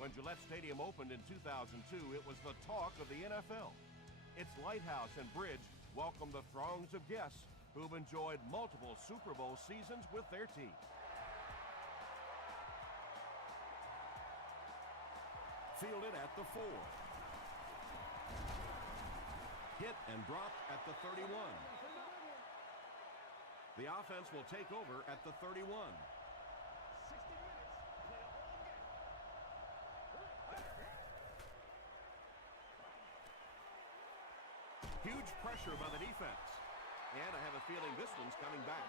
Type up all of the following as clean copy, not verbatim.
When Gillette Stadium opened in 2002, it was the talk of the NFL. Its lighthouse and bridge welcomed the throngs of guests who've enjoyed multiple Super Bowl seasons with their team. Fielded at the 4. Hit and dropped at the 31. The offense will take over at the 31. Huge pressure by the defense. And I have a feeling this one's coming back.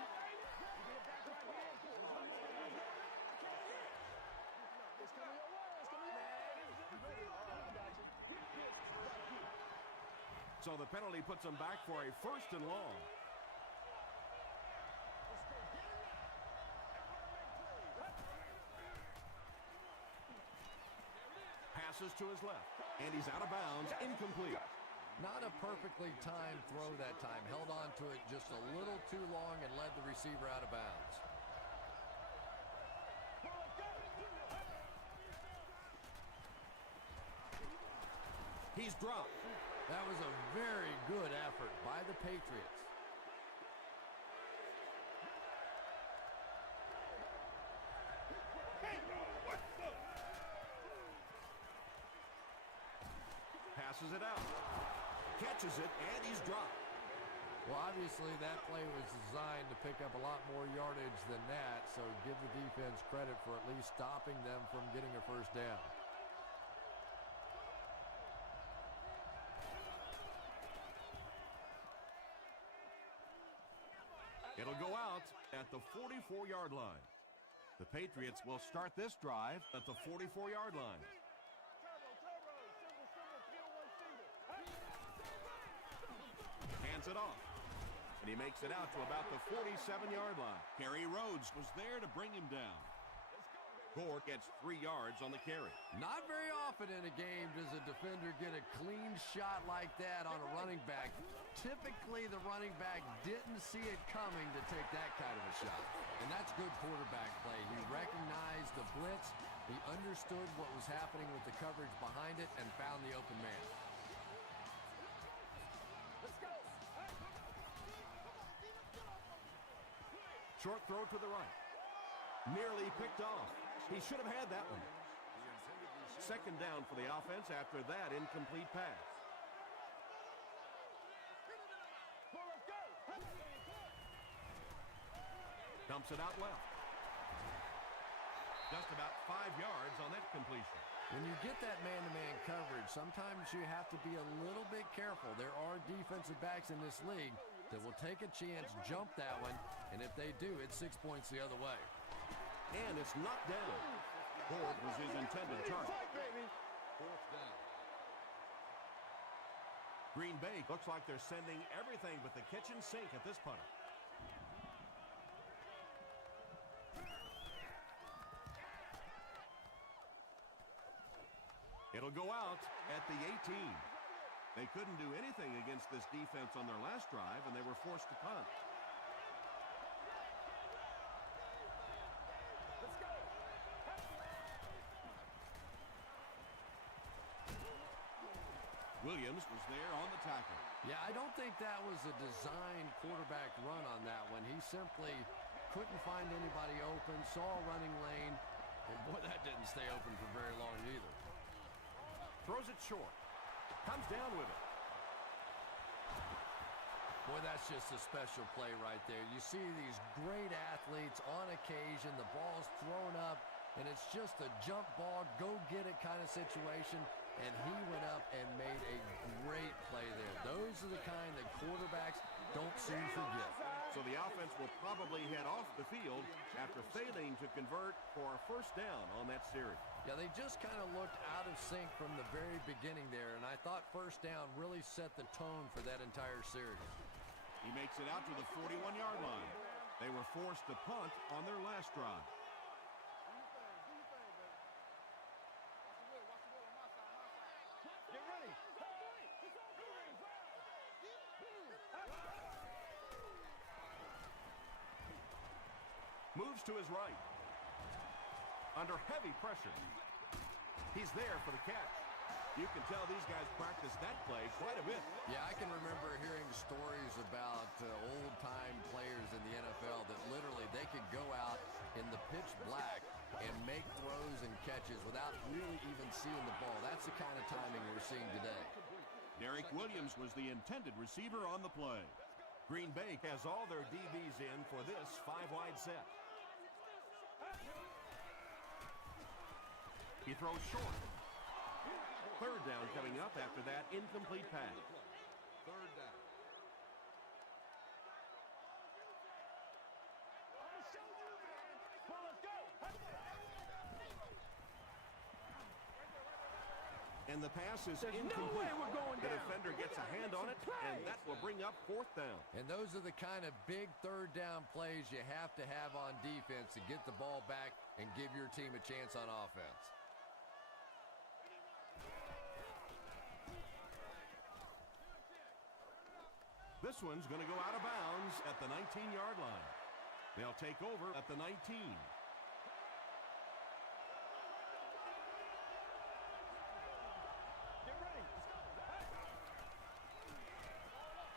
So the penalty puts them back for a 1st and long. Passes to his left, and he's out of bounds, incomplete. Not a perfectly timed throw that time. Held on to it just a little too long and led the receiver out of bounds. He's dropped. That was a very good effort by the Patriots. Passes it out. Catches it, and he's dropped. Well, obviously that play was designed to pick up a lot more yardage than that, so give the defense credit for at least stopping them from getting a 1st down. It'll go out at the 44-yard line. The Patriots will start this drive at the 44-yard line. Hands it off. And he makes it out to about the 47-yard line. Kerry Rhodes was there to bring him down. Gore gets 3 yards on the carry. Not very often in a game does a defender get a clean shot like that on a running back. Typically, the running back didn't see it coming to take that kind of a shot. And that's good quarterback play. He recognized the blitz, he understood what was happening with the coverage behind it, and found the open man. Let's go. Short throw to the right. Nearly picked off. He should have had that one. 2nd down for the offense after that incomplete pass. Dumps it out left. Just about 5 yards on that completion. When you get that man-to-man coverage, sometimes you have to be a little bit careful. There are defensive backs in this league that will take a chance, jump that one, and if they do, it's 6 points the other way. And it's knocked down. Ford was his intended target. 4th down. Green Bay looks like they're sending everything but the kitchen sink at this punter. It'll go out at the 18. They couldn't do anything against this defense on their last drive, and they were forced to punt. Let's go. Williams was there on the tackle. Yeah, I don't think that was a designed quarterback run on that one. He simply couldn't find anybody open, saw a running lane, and boy, that didn't stay open for very long either. Throws it short. Comes down with it. Boy, that's just a special play right there. You see these great athletes on occasion, the ball's thrown up, and it's just a jump ball, go get it kind of situation, and he went up and made a great play there. Those are the kind that quarterbacks don't soon forget. So the offense will probably head off the field after failing to convert for a 1st down on that series. Yeah, they just kind of looked out of sync from the very beginning there, and I thought 1st down really set the tone for that entire series. He makes it out to the 41-yard line. They were forced to punt on their last drive. Get ready. Moves to his right. Under heavy pressure. He's there for the catch. You can tell these guys practice that play quite a bit. Yeah, I can remember hearing stories about old-time players in the NFL that literally they could go out in the pitch black and make throws and catches without really even seeing the ball. That's the kind of timing we're seeing today. Derek Williams was the intended receiver on the play. Green Bay has all their DBs in for this 5-wide set. He throws short. Third down coming up after that incomplete pass. Third down. And the pass is incomplete. No way we're going the down. defender gets a hand on it, and that will bring up fourth down. And those are the kind of big third down plays you have to have on defense to get the ball back and give your team a chance on offense. This one's going to go out of bounds at the 19-yard line. They'll take over at the 19.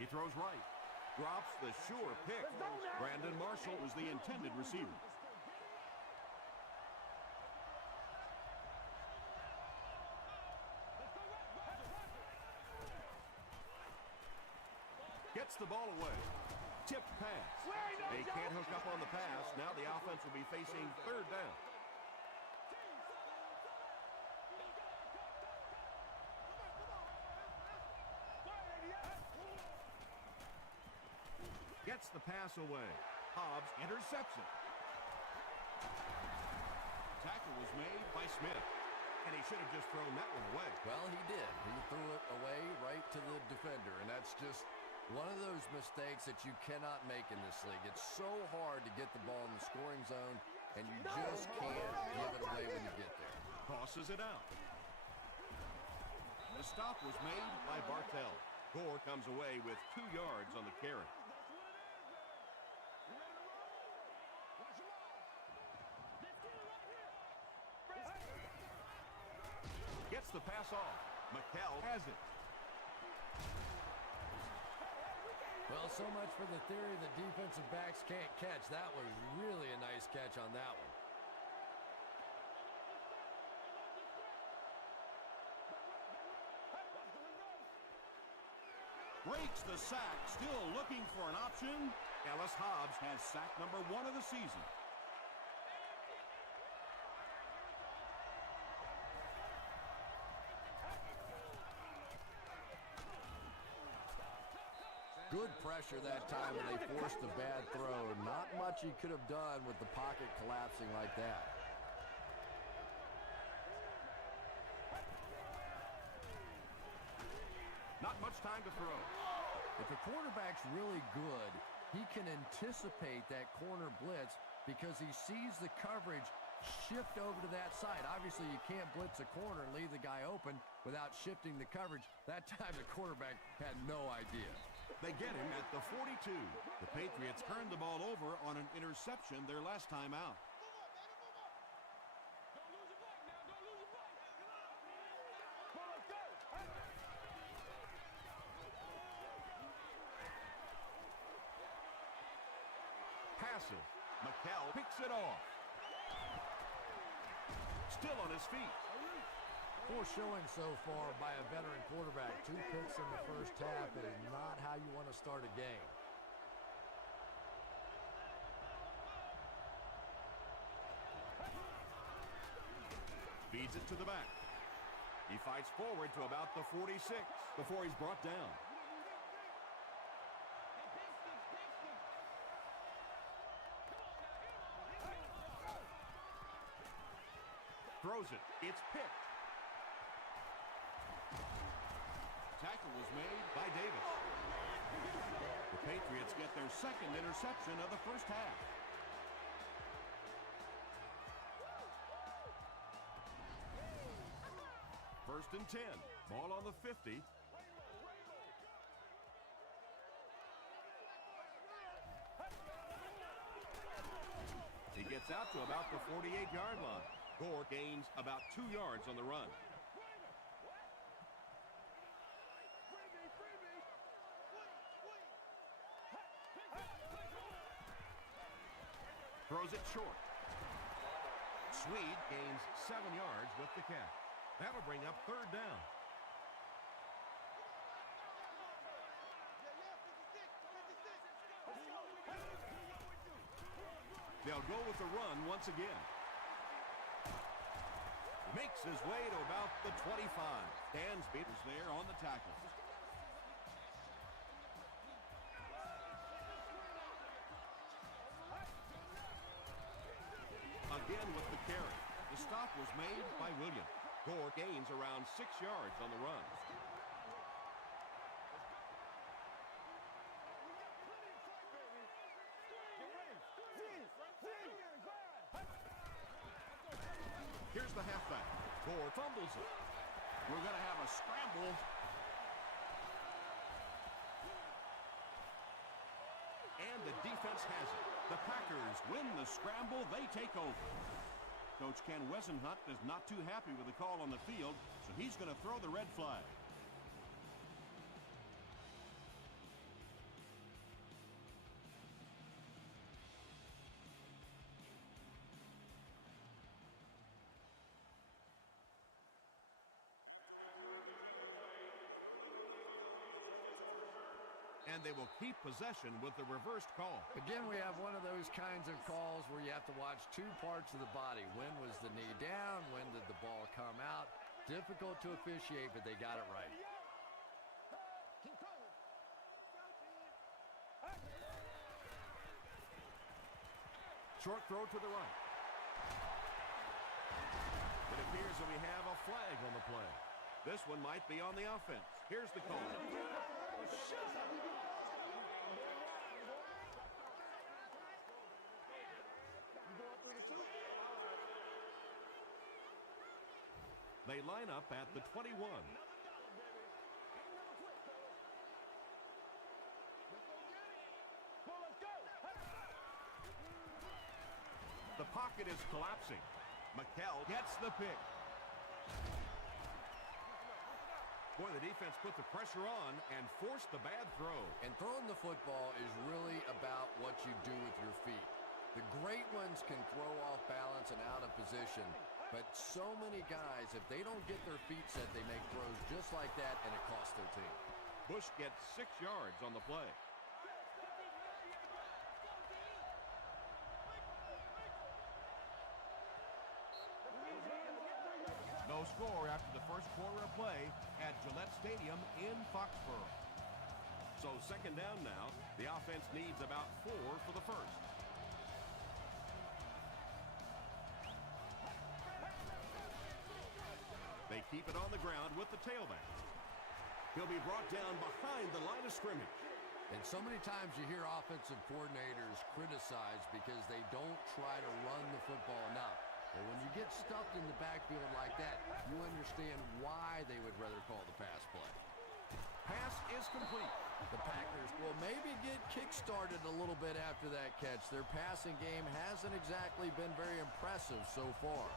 He throws right. Drops the sure pick. Brandon Marshall was the intended receiver. Gets the ball away. Tipped pass. They can't hook up on the pass. Now the offense will be facing third down. Gets the pass away. Hobbs intercepts it. Tackle was made by Smith. And he should have just thrown that one away. Well, he did. He threw it away right to the defender, and that's just one of those mistakes that you cannot make in this league. It's so hard to get the ball in the scoring zone, and you just can't give it away when you get there. Tosses it out. The stop was made by Bartell. Gore comes away with 2 yards on the carry. Gets the pass off. McCall has it. Well, so much for the theory that defensive backs can't catch. That was really a nice catch on that one. Breaks the sack, still looking for an option. Ellis Hobbs has sack number 1 of the season. Good pressure that time, and they forced a bad throw. Not much he could have done with the pocket collapsing like that. Not much time to throw. If a quarterback's really good, he can anticipate that corner blitz because he sees the coverage shift over to that side. Obviously, you can't blitz a corner and leave the guy open without shifting the coverage. That time, the quarterback had no idea. They get him at the 42. The Patriots turned the ball over on an interception their last time out. Passes. McCall picks it off. Still on his feet. Poor showing so far by a veteran quarterback. 2 picks in the first half is not how you want to start a game. Feeds it to the back. He fights forward to about the 46 before he's brought down. Throws it. It's picked. Tackle was made by Davis. The Patriots get their second interception of the first half. First and 10. Ball on the 50. He gets out to about the 48-yard line. Gore gains about 2 yards on the run. Throws it short. Swede gains 7 yards with the catch. That'll bring up 3rd down. They'll go with the run once again. Makes his way to about the 25. Dansby is there on the tackle. Again with the carry. The stop was made by Williams. Gore gains around 6 yards on the run. Here's the halfback. Gore fumbles it. We're going to have a scramble. And the defense has it. The Packers win the scramble. They take over. Coach Ken Wesenhunt is not too happy with the call on the field, so he's going to throw the red flag. And they will keep possession with the reversed call. Again, we have one of those kinds of calls where you have to watch 2 parts of the body. When was the knee down? When did the ball come out? Difficult to officiate, but they got it right. Short throw to the right. It appears that we have a flag on the play. This one might be on the offense. Here's the call. They line up at the 21. The pocket is collapsing. McKell gets the pick. Boy, the defense put the pressure on and forced the bad throw. And throwing the football is really about what you do with your feet. The great ones can throw off balance and out of position. But so many guys, if they don't get their feet set, they make throws just like that, and it costs their team. Bush gets 6 yards on the play. No score after the first quarter of play at Gillette Stadium in Foxborough. So 2nd down now. The offense needs about 4 for the first. They keep it on the ground with the tailback. He'll be brought down behind the line of scrimmage. And so many times you hear offensive coordinators criticized because they don't try to run the football enough. But when you get stuffed in the backfield like that, you understand why they would rather call the pass play. Pass is complete. The Packers will maybe get kick-started a little bit after that catch. Their passing game hasn't exactly been very impressive so far.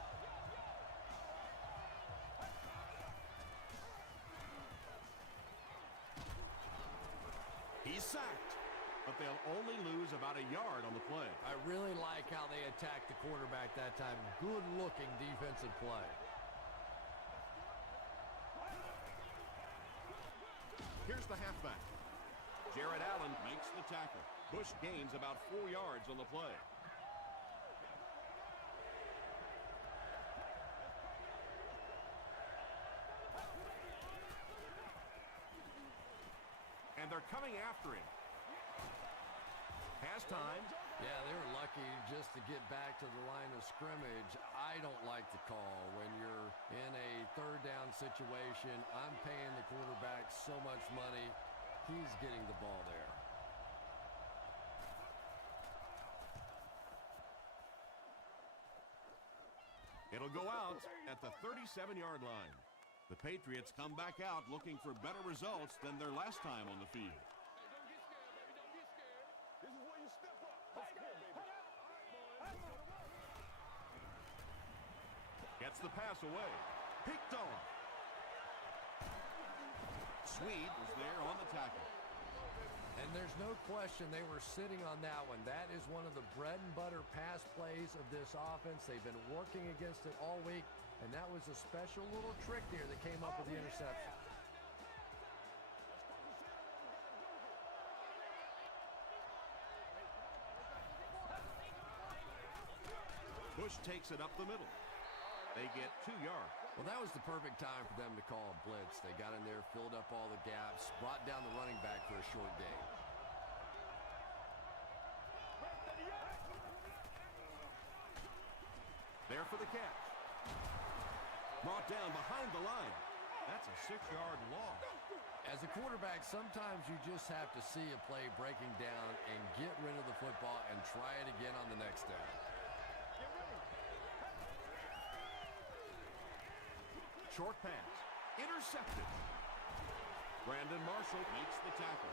He's sacked, but they'll only lose about a yard on the play. I really like how they attacked the quarterback that time. Good-looking defensive play. Here's the halfback. Jared Allen makes the tackle. Bush gains about 4 yards on the play. And they're coming after him. Has time. Yeah, they were lucky just to get back to the line of scrimmage. I don't like the call when you're in a 3rd down situation. I'm paying the quarterback so much money. He's getting the ball there. It'll go out at the 37-yard line. The Patriots come back out looking for better results than their last time on the field. This is where you step up. Let's go, baby. Gets the pass away. Picked off. Swede was there on the tackle. And there's no question they were sitting on that one. That is one of the bread and butter pass plays of this offense. They've been working against it all week, and that was a special little trick there that came up with the interception. Bush takes it up the middle. They get 2 yards. Well, that was the perfect time for them to call a blitz. They got in there, filled up all the gaps, brought down the running back for a short gain. There for the catch. Brought down behind the line. That's a 6-yard loss. As a quarterback, sometimes you just have to see a play breaking down and get rid of the football and try it again on the next down. Short pass. Intercepted. Brandon Marshall makes the tackle.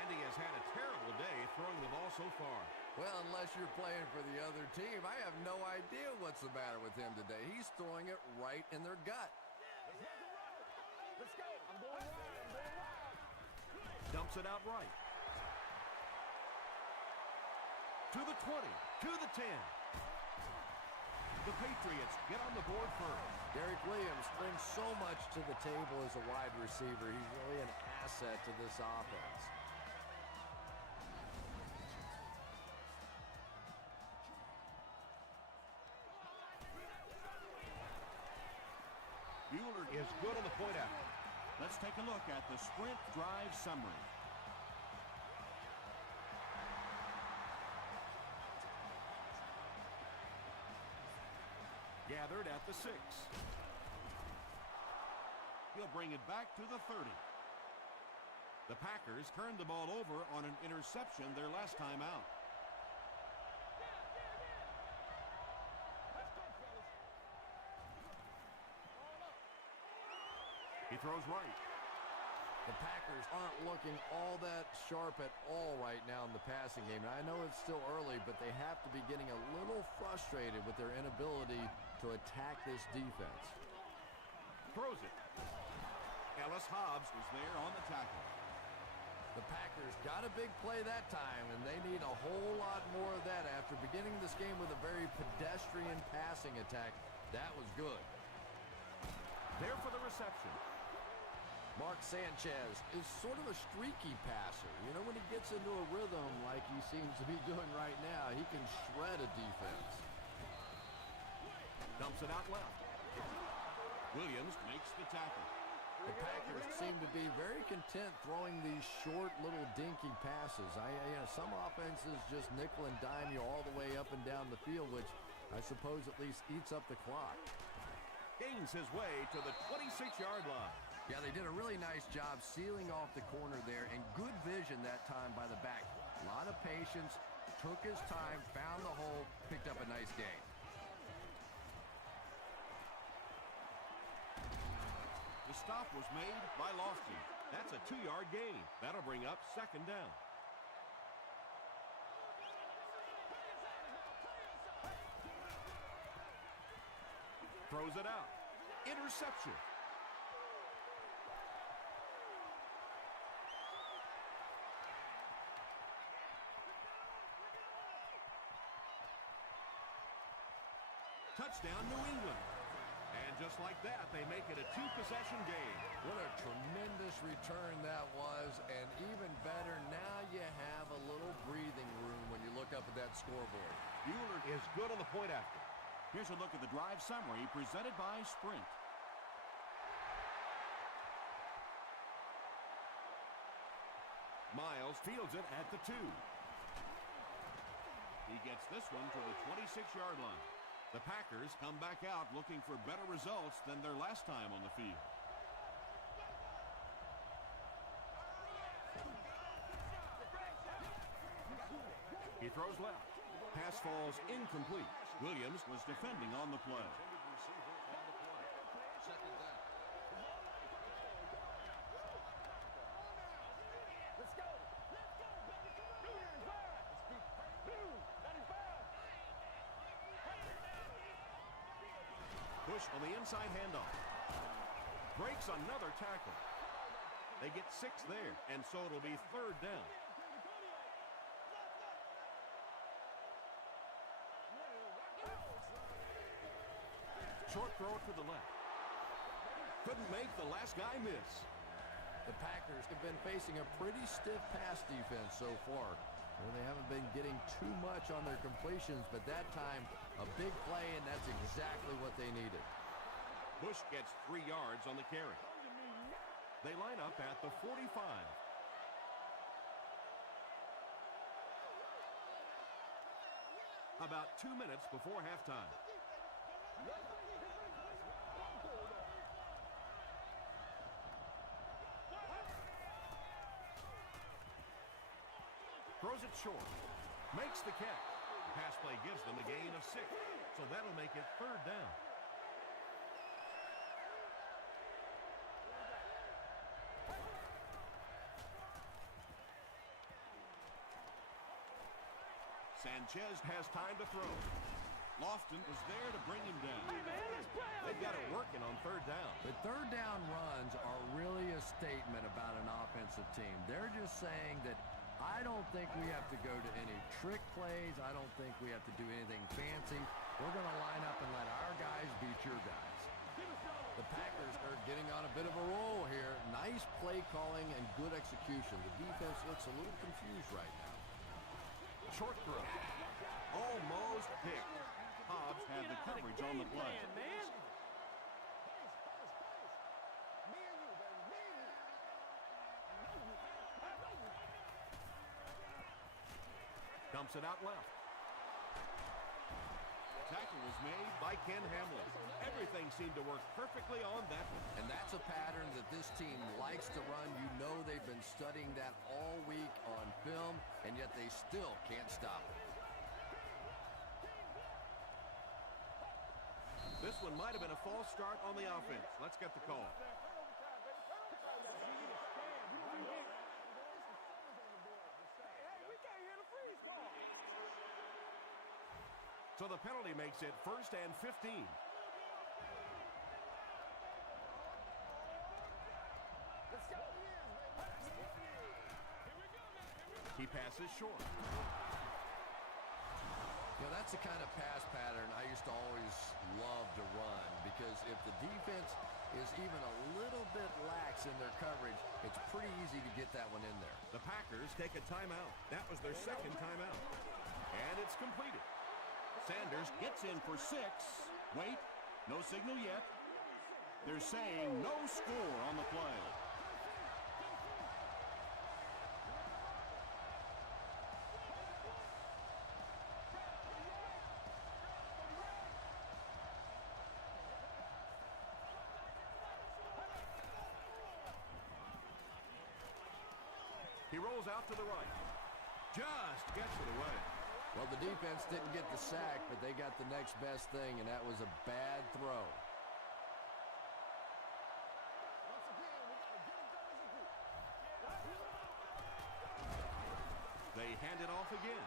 And he has had a terrible day throwing the ball so far. Well, unless you're playing for the other team, I have no idea what's the matter with him today. He's throwing it right in their gut. Let's go. I'm going wide. Dumps it out right. To the 20. To the 10. The Patriots get on the board first. Derek Williams brings so much to the table as a wide receiver. He's really an asset to this offense. Bueller is good on the point after. Let's take a look at the sprint drive summary. Gathered at the 6. He'll bring it back to the 30. The Packers turned the ball over on an interception their last time out. He throws right. The Packers aren't looking all that sharp at all right now in the passing game. And I know it's still early, but they have to be getting a little frustrated with their inability to attack this defense. Throws it. Ellis Hobbs was there on the tackle. The Packers got a big play that time, and they need a whole lot more of that after beginning this game with a very pedestrian passing attack. That was good. There for the reception. Mark Sanchez is sort of a streaky passer. You know, when he gets into a rhythm like he seems to be doing right now, he can shred a defense. Dumps it out left. Williams makes the tackle. The Packers seem to be very content throwing these short little dinky passes. Some offenses just nickel and dime you all the way up and down the field, which I suppose at least eats up the clock. Gains his way to the 26-yard line. Yeah, they did a really nice job sealing off the corner there, and good vision that time by the back. A lot of patience, took his time, found the hole, picked up a nice gain. The stop was made by Lofton. That's a 2-yard gain. That'll bring up 2nd down. Throws it out. Interception. Touchdown, New England. And just like that, they make it a 2-possession game. What a tremendous return that was, and even better, now you have a little breathing room when you look up at that scoreboard. Bueller is good on the point after. Here's a look at the drive summary presented by Sprint. Miles fields it at the 2. He gets this one to the 26-yard line. The Packers come back out looking for better results than their last time on the field. He throws left. Pass falls incomplete. Williams was defending on the play. Bush on the inside handoff. Breaks another tackle. They get 6 there, and so it'll be 3rd down. Short throw to the left. Couldn't make the last guy miss. The Packers have been facing a pretty stiff pass defense so far. Well, they haven't been getting too much on their completions, but that time, a big play, and that's exactly what they needed. Bush gets 3 yards on the carry. They line up at the 45. About 2 minutes before halftime. Throws it short. Makes the catch. Pass play gives them a gain of 6. So that'll make it 3rd down. Sanchez has time to throw. Lofton was there to bring him down. They've got it working on 3rd down. But 3rd down runs are really a statement about an offensive team. They're just saying that I don't think we have to go to any trick plays. I don't think we have to do anything fancy. We're going to line up and let our guys beat your guys. The Packers are getting on a bit of a roll here. Nice play calling and good execution. The defense looks a little confused right now. Short throw. Almost picked. Hobbs had the coverage on the play. Dumps it out left. Tackle was made by Ken Hamlin. Everything seemed to work perfectly on that one. And that's a pattern that this team likes to run. You know they've been studying that all week on film, and yet they still can't stop it. This one might have been a false start on the offense. Let's get the call. So the penalty makes it 1st and 15. He passes short. You know, that's the kind of pass pattern I used to always love to run, because if the defense is even a little bit lax in their coverage, it's pretty easy to get that one in there. The Packers take a timeout. That was their 2nd timeout. And it's completed. Sanders gets in for 6. Wait, no signal yet. They're saying no score on the play. He rolls out to the right. Just gets it away. Well, the defense didn't get the sack, but they got the next best thing, and that was a bad throw. They hand it off again.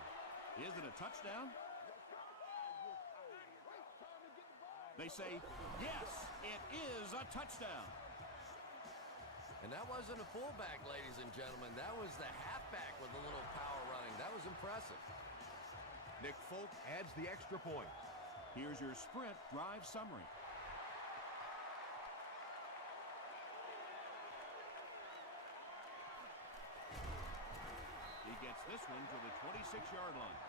Is it a touchdown? They say, yes, it is a touchdown. And that wasn't a fullback, ladies and gentlemen. That was the halfback with a little power running. That was impressive. Nick Folk adds the extra point. Here's your sprint drive summary. He gets this one to the 26-yard line.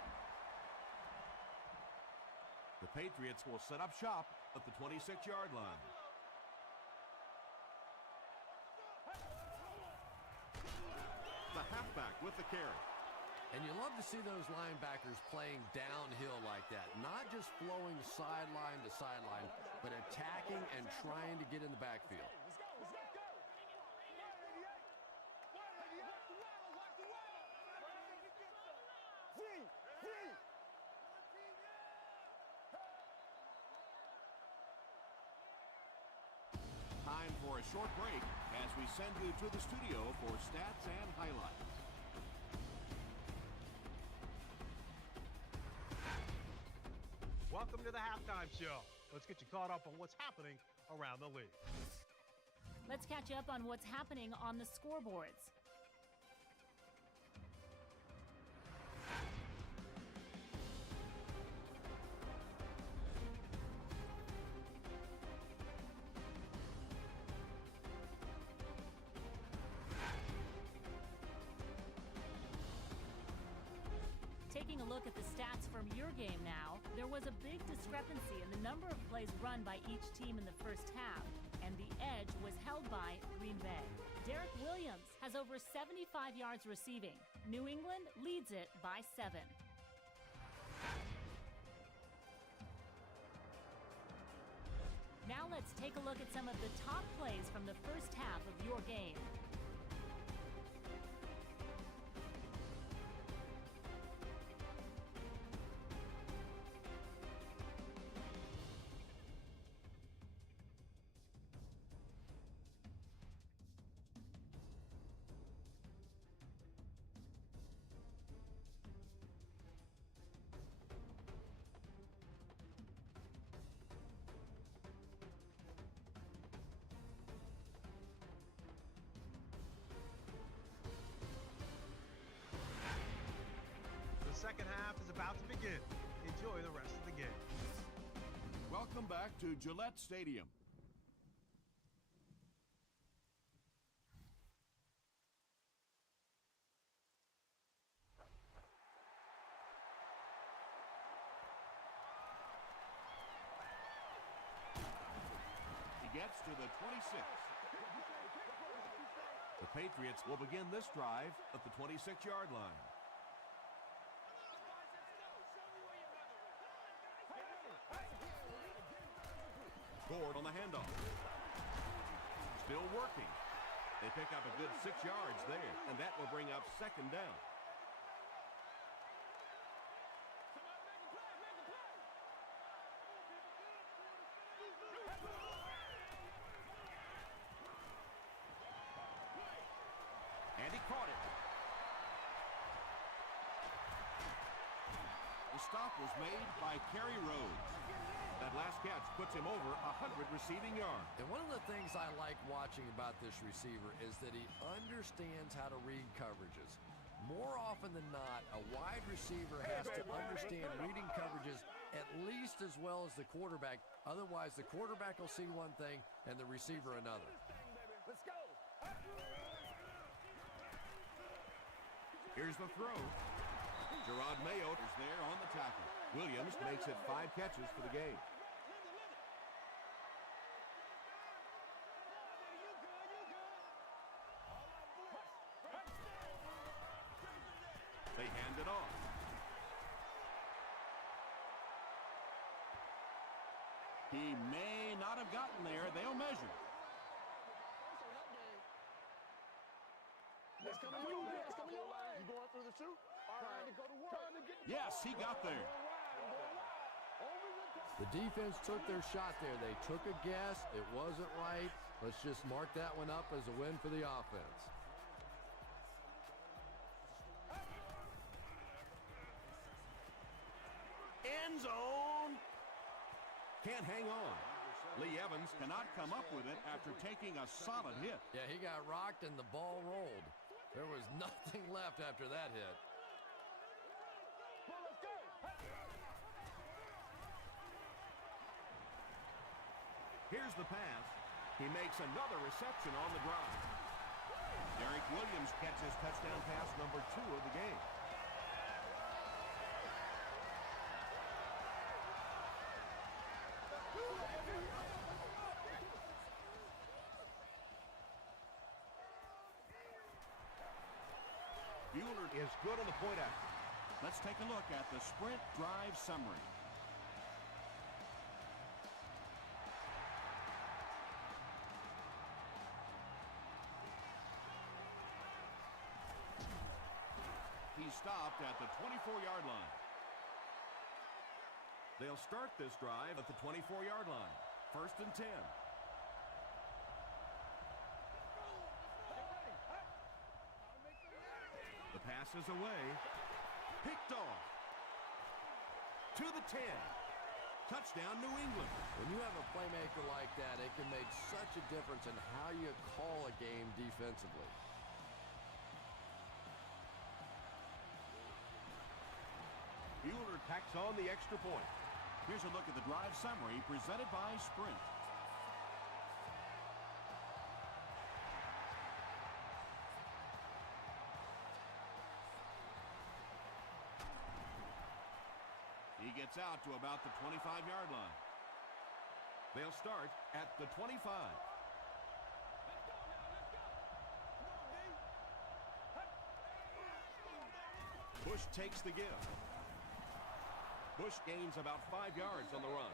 The Patriots will set up shop at the 26-yard line. The halfback with the carry. And you love to see those linebackers playing downhill like that. Not just flowing sideline to sideline, but attacking and trying to get in the backfield. Time for a short break as we send you to the studio for stats and highlights. Welcome to the halftime show. Let's get you caught up on what's happening around the league. Let's catch up on what's happening on the scoreboards. Taking a look at the stats from your game now, there was a big discrepancy in the number of plays run by each team in the first half, and the edge was held by Green Bay. Derek Williams has over 75 yards receiving. New England leads it by 7. Now let's take a look at some of the top plays from the first half of your game. The second half is about to begin. Enjoy the rest of the game. Welcome back to Gillette Stadium. He gets to the 26. The Patriots will begin this drive at the 26-yard line. Ford on the handoff. Still working. They pick up a good 6 yards there, and that will bring up second down. And he caught it. The stop was made by Kerry Rhodes. That last catch puts him over 100 receiving yards. And one of the things I like watching about this receiver is that he understands how to read coverages. More often than not, a wide receiver has to understand reading coverages at least as well as the quarterback. Otherwise, the quarterback will see one thing and the receiver another. Let's go. Here's the throw. Gerard Mayo is there on the tackle. Williams makes it 5 catches for the game. They hand it off. He may not have gotten there. They'll measure. It's coming your way. It's coming your way. You going through the shoot? Trying to go to work. Yes, he got there. The defense took their shot there. They took a guess. It wasn't right. Let's just mark that one up as a win for the offense. End zone. Can't hang on. Lee Evans cannot come up with it after taking a solid hit. Yeah, he got rocked and the ball rolled. There was nothing left after that hit. Here's the pass. He makes another reception on the drive. Derek Williams catches touchdown pass number 2 of the game. Bueller is good on the point after. Let's take a look at the sprint drive summary. He stopped at the 24-yard line. They'll start this drive at the 24-yard line. 1st and 10. The pass is away. Picked off. To the 10. Touchdown, New England. When you have a playmaker like that, it can make such a difference in how you call a game defensively. Bueller tacks on the extra point. Here's a look at the drive summary presented by Sprint. He gets out to about the 25-yard line. They'll start at the 25. Bush takes the give. Bush gains about 5 yards on the run.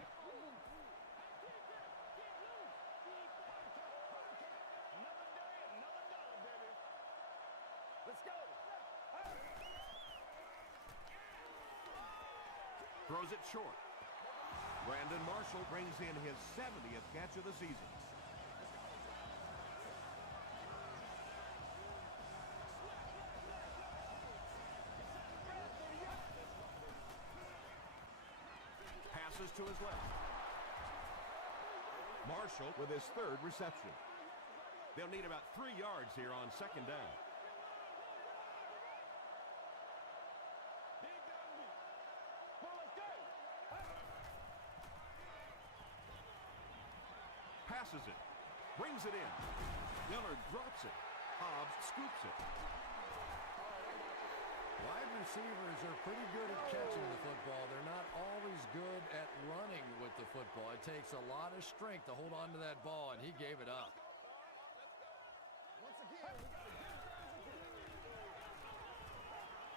Throws it short. Brandon Marshall brings in his 70th catch of the season. Passes to his left. Marshall with his third reception. They'll need about 3 yards here on second down. Passes it. Brings it in. Miller drops it. Hobbs scoops it. Wide receivers are pretty good at catching the football. They're not always good at running with the football. It takes a lot of strength to hold on to that ball, and he gave it up.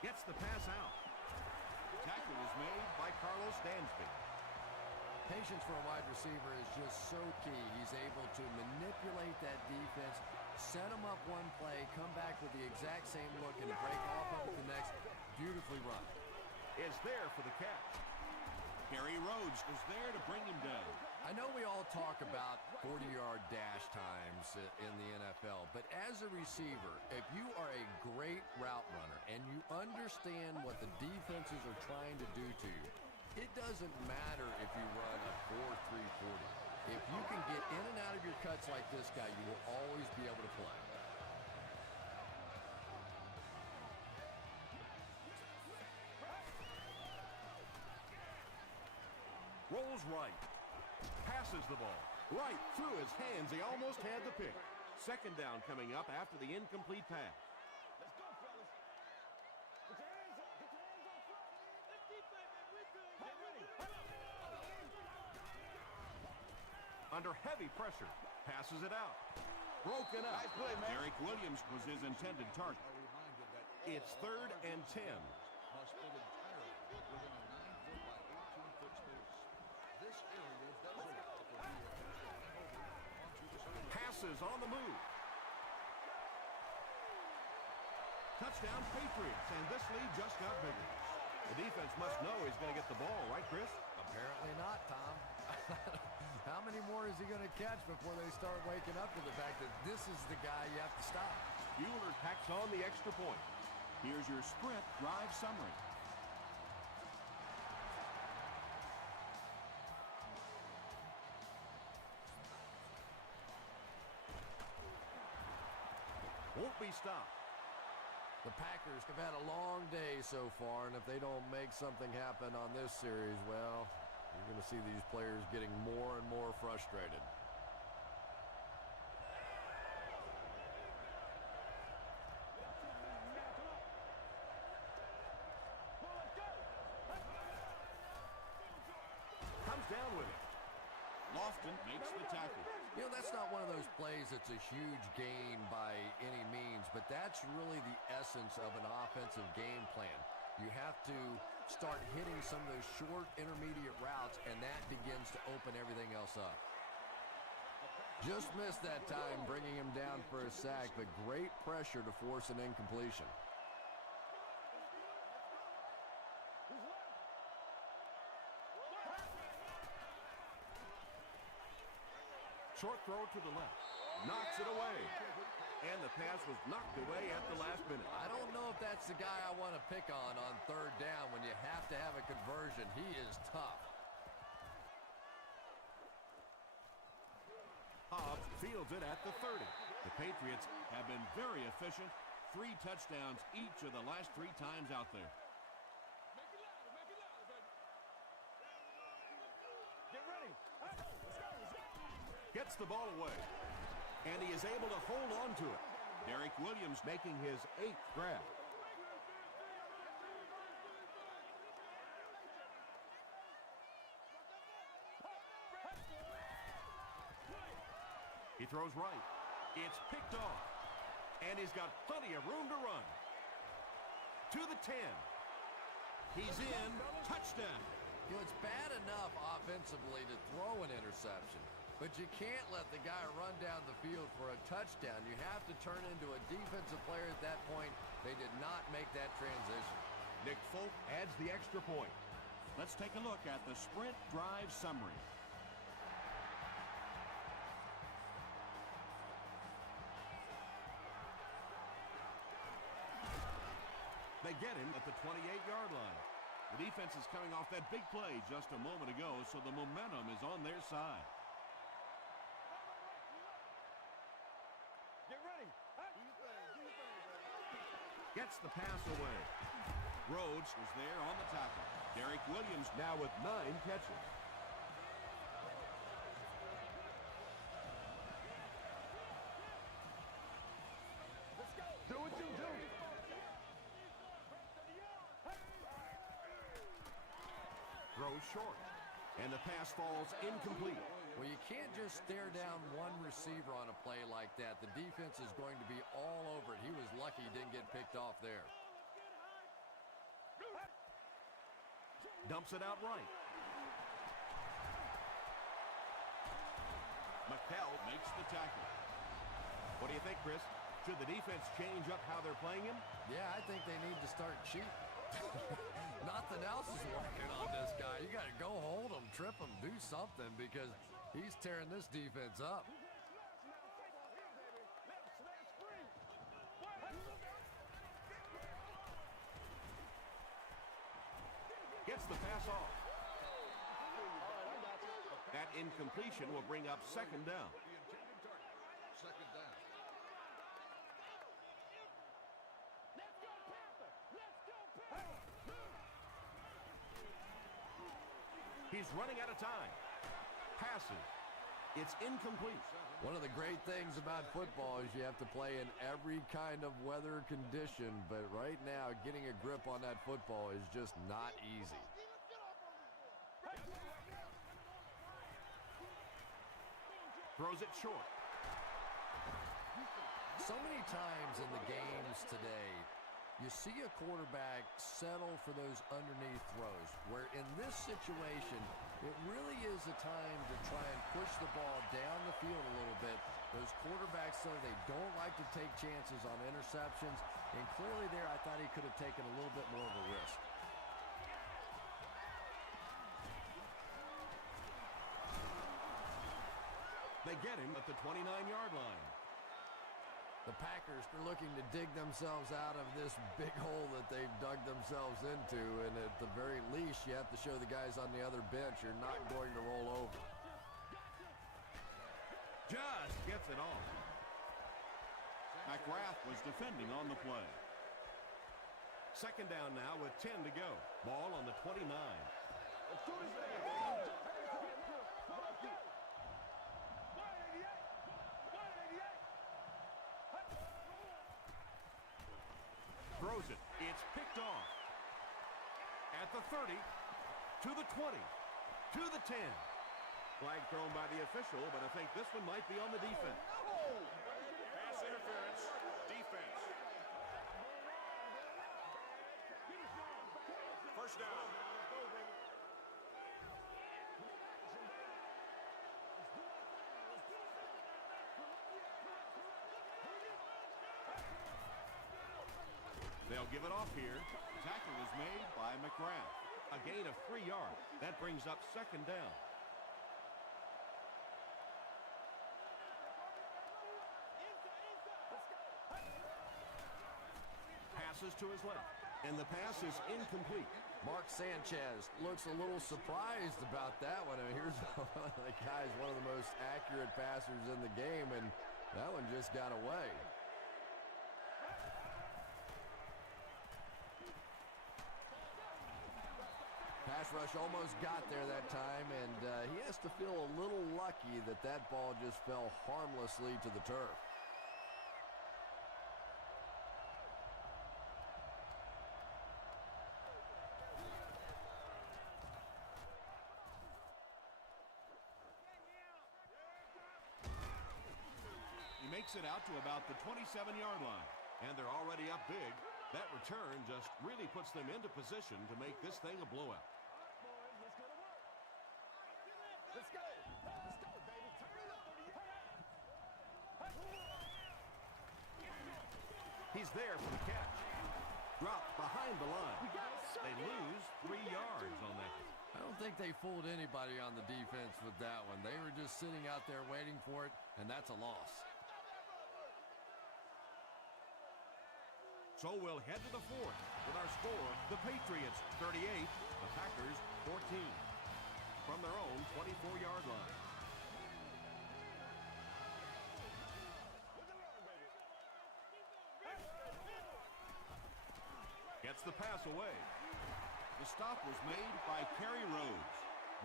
Gets the pass out. The tackle was made by Carlos Dansby. Patience for a wide receiver is just so key. He's able to manipulate that defense, set them up one play, come back with the exact same look, and break off of the next. Beautifully run. Is there for the catch. Harry Rhodes was there to bring him down. I know we all talk about 40-yard dash times in the NFL, but as a receiver, if you are a great route runner and you understand what the defenses are trying to do to you, it doesn't matter if you run a 4.340. If you can get in and out of your cuts like this guy, you will always be able to play. Rolls right. Passes the ball. Right through his hands. He almost had the pick. Second down coming up after the incomplete pass. Let's go, fellas. Put your hands up. Put your hands up front. Let's keep it, man. We're good. Get ready. Under heavy pressure. Passes it out. Broken up. Nice play, man. Derek Williams was his intended target. It's 3rd and 10. Must fit entirely within a 9-foot by 18-foot space. This area does allow for the onto the side. Passes on the move. Touchdown Patriots, and this lead just got bigger. The defense must know he's going to get the ball, right, Chris? Apparently not, Tom. How many more is he going to catch before they start waking up to the fact that this is the guy you have to stop? Bueller tacks on the extra point. Here's your Sprint drive summary. Won't be stopped. The Packers have had a long day so far, and if they don't make something happen on this series, well, you're going to see these players getting more and more frustrated. Comes down with it. Lofton makes the tackle. You know, that's not one of those plays that's a huge gain by any means, but that's really the essence of an offensive game plan. You have to start hitting some of those short intermediate routes, and that begins to open everything else up. Just missed that time, bringing him down for a sack, but great pressure to force an incompletion. Short throw to the left. Knocks it away. And the pass was knocked away at the last minute. I don't know if that's the guy I want to pick on 3rd down when you have to have a conversion. He is tough. Fields it at the 30. The Patriots have been very efficient. 3 touchdowns each of the last 3 times out there. Get ready. Let's go. Gets the ball away. And he is able to hold on to it. Derek Williams Making his 8th grab. He throws right. It's picked off. And he's got plenty of room to run. To the 10. He's in. Touchdown. You know, it's bad enough offensively to throw an interception, but you can't let the guy run down the field for a touchdown. You have to turn into a defensive player at that point. They did not make that transition. Nick Folk adds the extra point. Let's take a look at the sprint drive summary. They get him at the 28-yard line. The defense is coming off that big play just a moment ago, so the momentum is on their side. Get ready. Gets the pass away. Rhodes was there on the tackle. Derek Williams Now with 9 catches. Do what you do. throws short, and the pass falls incomplete. Well, you can't just stare down one receiver on a play like that. The defense is going to be all over it. He was lucky he didn't get picked off there. Dumps it out right. McHale makes the tackle. What do you think, Chris? Should the defense change up how they're playing him? Yeah, I think they need to start cheap. Nothing else is working on this guy. You got to go hold him, trip him, do something because he's tearing this defense up. Gets the pass off. That incompletion will bring up second down. The intended target. Second down. He's running out of time. Passes. It's incomplete. One of the great things about football is you have to play in every kind of weather condition, but right now getting a grip on that football is just not easy. Throws it short. So many times in the games today, you see a quarterback settle for those underneath throws, where in this situation, it really is a time to try and push the ball down the field a little bit. Those quarterbacks, though, they don't like to take chances on interceptions, and clearly there I thought he could have taken a little bit more of a risk. They get him at the 29-yard line. The Packers are looking to dig themselves out of this big hole that they've dug themselves into, and at the very least, you have to show the guys on the other bench you're not going to roll over. Just gets it off. McGrath was defending on the play. Second down now with 10 to go. Ball on the 29. Throws it. It's picked off. At the 30, to the 20, to the 10. Flag thrown by the official, but I think this one might be on the defense. Pass interference. Defense. First down. They'll give it off here. Tackle is made by McGrath. A gain of 3 yards. That brings up second down. Passes to his left. And the pass is incomplete. Mark Sanchez looks a little surprised about that one. I mean, here's one of the guys, one of the most accurate passers in the game, and that one just got away. Pass rush almost got there that time, and he has to feel a little lucky that that ball just fell harmlessly to the turf. He makes it out to about the 27-yard line, and they're already up big. That return just really puts them into position to make this thing a blowout. Let's go. Let's go, baby. Turn it up. He's there for the catch. Dropped behind the line. They lose 3 yards on that. I don't think they fooled anybody on the defense with that one. They were just sitting out there waiting for it, and that's a loss. So we'll head to the fourth with our score, the Patriots 38, the Packers 14. From their own 24-yard line. Gets the pass away. The stop was made by Kerry Rhodes.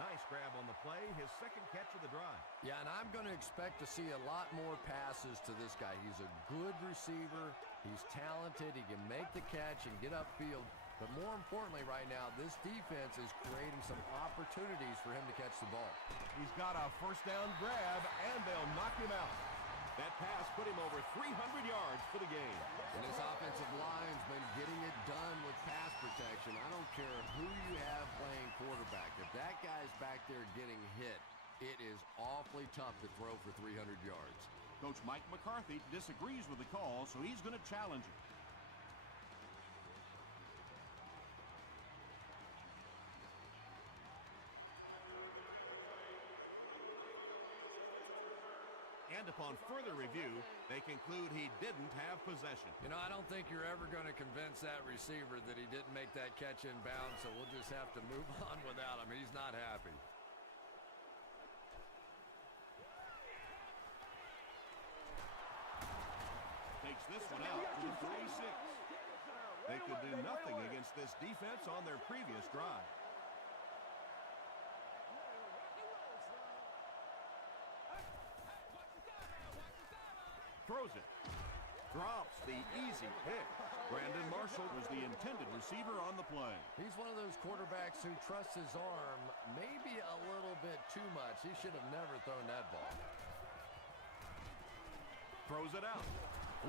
Nice grab on the play, his second catch of the drive. Yeah, and I'm going to expect to see a lot more passes to this guy. He's a good receiver. He's talented. He can make the catch and get upfield. But more importantly right now, this defense is creating some opportunities for him to catch the ball. He's got a first down grab, and they'll knock him out. That pass put him over 300 yards for the game. And this offensive line's been getting it done with pass protection. I don't care who you have playing quarterback. If that guy's back there getting hit, it is awfully tough to throw for 300 yards. Coach Mike McCarthy disagrees with the call, so he's going to challenge it. And upon further review, they conclude he didn't have possession. You know, I don't think you're ever going to convince that receiver that he didn't make that catch in bounds, so we'll just have to move on without him. He's not happy. Takes this one out to the 46. They could do nothing against this defense on their previous drive. Throws it. Drops the easy pick. Brandon Marshall was the intended receiver on the play. He's one of those quarterbacks who trusts his arm maybe a little bit too much. He should have never thrown that ball. Throws it out.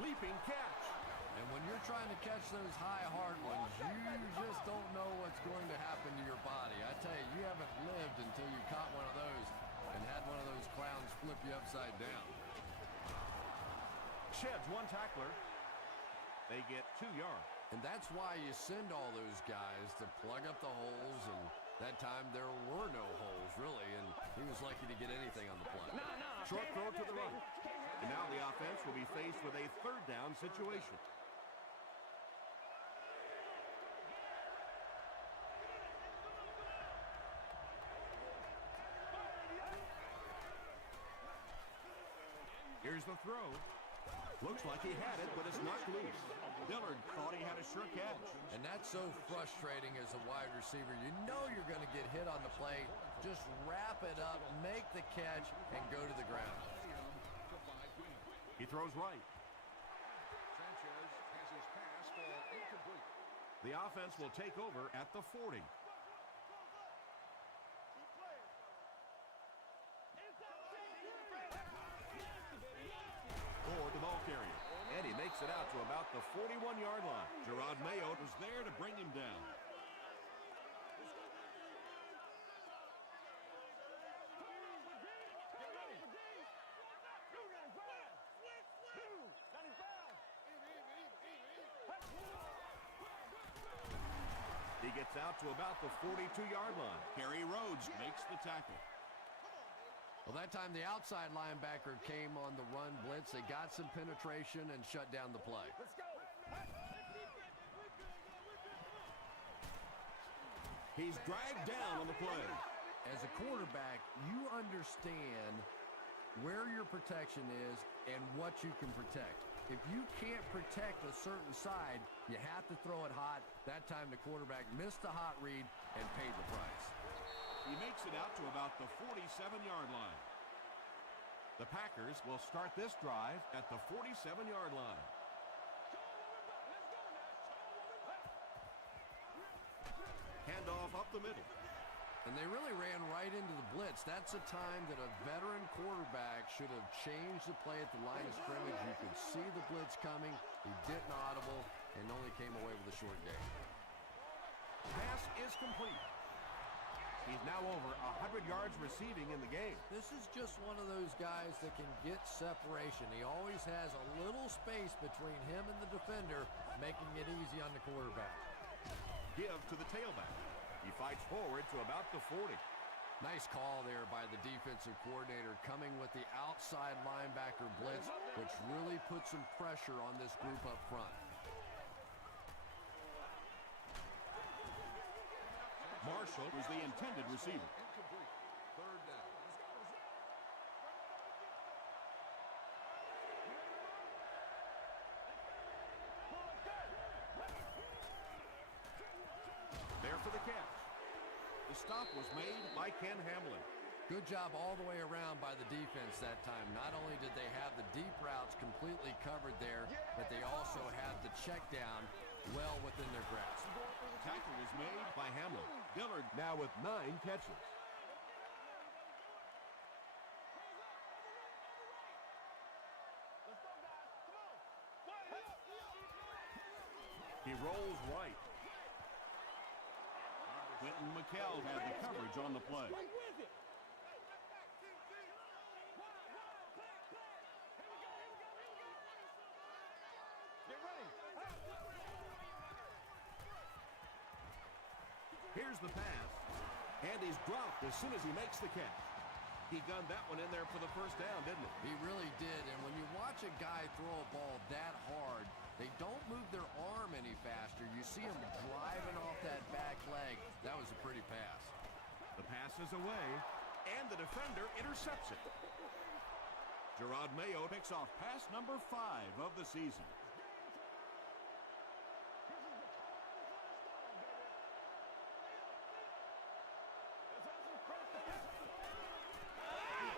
Leaping catch. And when you're trying to catch those high, hard ones, you just don't know what's going to happen to your body. I tell you, you haven't lived until you caught one of those and had one of those clowns flip you upside down. Sheds one tackler. They get 2 yards. And that's why you send all those guys to plug up the holes, and that time there were no holes, really, and he was lucky to get anything on the play. Short throw to the right. And now the offense will be faced with a third down situation. Here's the throw. Looks like he had it, but it's knocked loose. Dillard thought he had a sure catch. And that's so frustrating as a wide receiver. You know you're going to get hit on the play. Just wrap it up, make the catch, and go to the ground. He throws right. Sanchez has his pass fall incomplete. The offense will take over at the 40. Or the ball carrier. And he makes it out to about the 41-yard line. Gerard Mayotte was there to bring him down. He gets out to about the 42-yard line. Kerry Rhodes makes the tackle. Well, that time the outside linebacker came on the run blitz. They got some penetration and shut down the play. He's dragged down on the play. As a quarterback, you understand where your protection is and what you can protect. If you can't protect a certain side, you have to throw it hot. That time the quarterback missed the hot read and paid the price. He makes it out to about the 47-yard line. The Packers will start this drive at the 47-yard line. Handoff up the middle. And they really ran right into the blitz. That's a time that a veteran quarterback should have changed the play at the line of scrimmage. You could see the blitz coming. He didn't audible and only came away with a short gain. Pass is complete. He's now over 100 yards receiving in the game. This is just one of those guys that can get separation. He always has a little space between him and the defender, making it easy on the quarterback. Give to the tailback. He fights forward to about the 40. Nice call there by the defensive coordinator, coming with the outside linebacker blitz, which really puts some pressure on this group up front. Marshall was the intended receiver. Incomplete. Third down. There for the catch. The stop was made by Ken Hamlin. Good job all the way around by the defense that time. Not only did they have the deep routes completely covered there, but they also had the check down well within their grasp. Tackle was made by Hamlin. Dillard now with 9 catches. He rolls right. Quentin McKell had the coverage on the play. Here's the pass. And he's dropped as soon as he makes the catch. He gunned that one in there for the first down, didn't he? He really did, and when you watch a guy throw a ball that hard, they don't move their arm any faster. You see him driving off that back leg. That was a pretty pass. The pass is away, and the defender intercepts it. Gerard Mayo picks off pass number 5 of the season.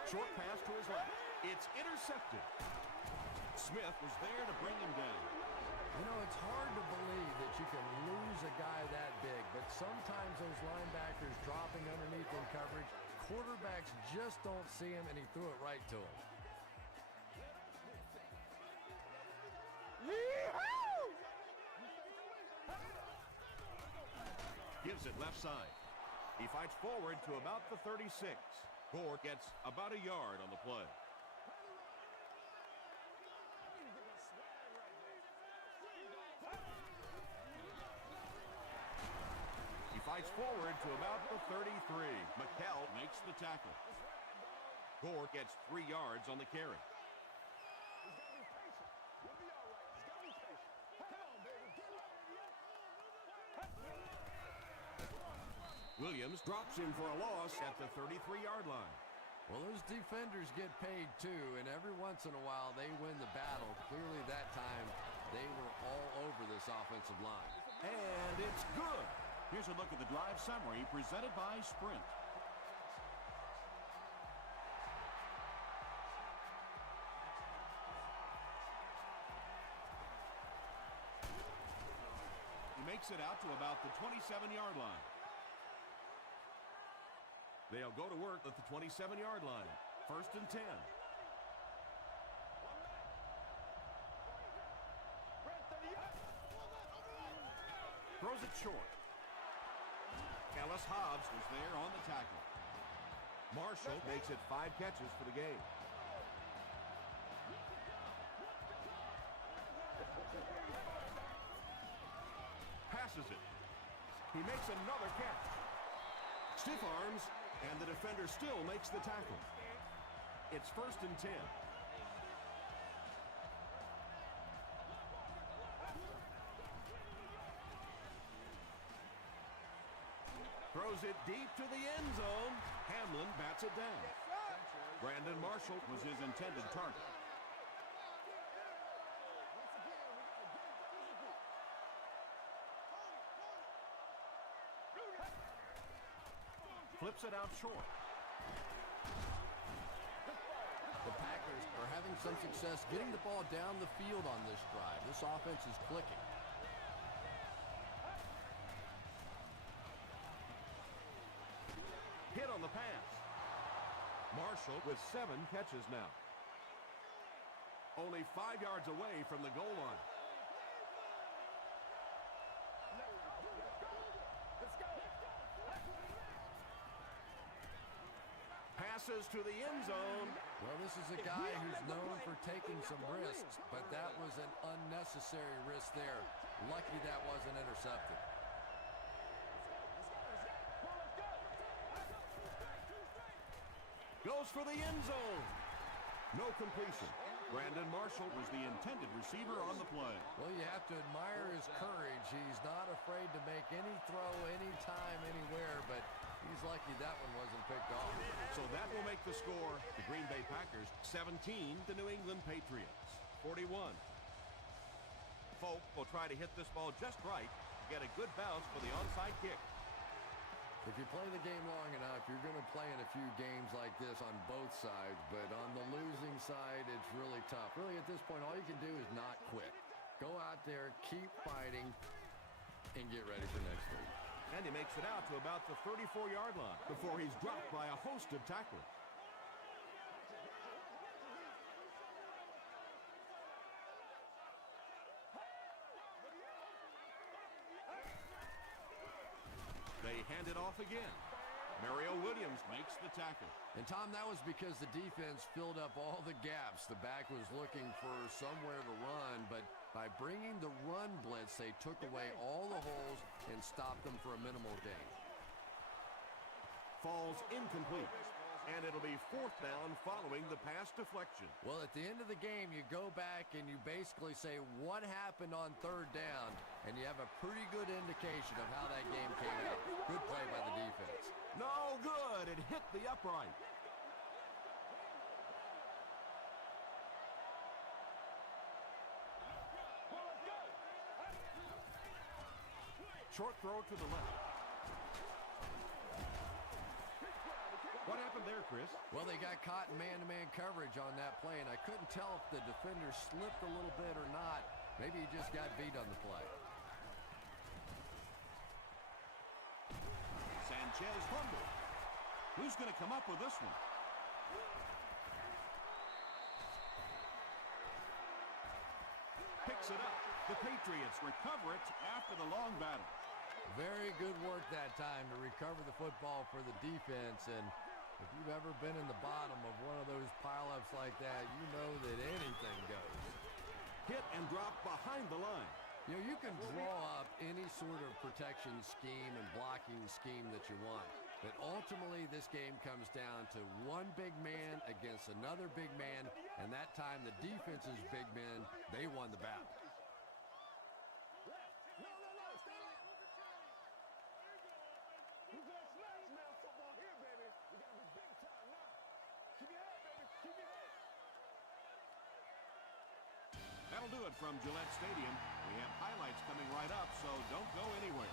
Short pass to his left. It's intercepted. Smith was there to bring him down. You know, it's hard to believe that you can lose a guy that big, but sometimes those linebackers dropping underneath in coverage, quarterbacks just don't see him, and he threw it right to him. Gives it left side. He fights forward to about the 36. Gore gets about a yard on the play. He fights forward to about the 33. McKell Makes the tackle. Gore gets 3 yards on the carry. Williams drops him for a loss at the 33-yard line. Well, those defenders get paid too, and every once in a while they win the battle. Clearly that time they were all over this offensive line. And it's good. Here's a look at the drive summary presented by Sprint. He makes it out to about the 27-yard line. They'll go to work at the 27-yard line. 1st and 10. Throws it short. Ellis Hobbs was there on the tackle. Marshall makes it 5 catches for the game. Passes it. He makes another catch. Stiff arms, and the defender still makes the tackle. It's 1st and 10. Throws it deep to the end zone. Hamlin bats it down. Brandon Marshall was his intended target. Flips it out short. The Packers are having some success getting the ball down the field on this drive. This offense is clicking. Hit on the pass. Marshall with 7 catches now. Only 5 yards away from the goal line. Passes to the end zone. Well, this is a guy who's known for taking some risks, but that was an unnecessary risk there. Lucky that wasn't intercepted. Goes for the end zone. No completion. Brandon Marshall was the intended receiver on the play. Well, you have to admire his courage. He's not afraid to make any throw, anytime, anywhere, but he's lucky that one wasn't picked off. So that will make the score, the Green Bay Packers 17, the New England Patriots 41. Folk will try to hit this ball just right to get a good bounce for the onside kick. If you play the game long enough, you're going to play in a few games like this on both sides, but on the losing side, it's really tough. Really, at this point, all you can do is not quit. Go out there, keep fighting, and get ready for next week. And he makes it out to about the 34-yard line Before he's dropped by a host of tacklers. They hand it off again. Mario Williams makes the tackle. And, Tom, that was because the defense filled up all the gaps. The back was looking for somewhere to run, but by bringing the run blitz, they took away all the holes and stopped them for a minimal gain. Falls incomplete. And it'll be 4th down following the pass deflection. Well, at the end of the game, you go back and you basically say what happened on 3rd down, and you have a pretty good indication of how that game came out. Good play by the defense. No good. It hit the upright. Short throw to the left. What happened there, Chris? Well, they got caught in man-to-man coverage on that play, and I couldn't tell if the defender slipped a little bit or not. Maybe he just got beat on the play. Sanchez fumbled. Who's going to come up with this one? Picks it up. The Patriots recover it after the long battle. Very good work that time to recover the football for the defense, and if you've ever been in the bottom of one of those pileups like that, you know that anything goes. Hit and drop behind the line. You know, you can draw up any sort of protection scheme and blocking scheme that you want, but ultimately this game comes down to one big man against another big man, and that time the defense's big men, they won the battle. That'll do it from Gillette Stadium. We have highlights coming right up, so don't go anywhere.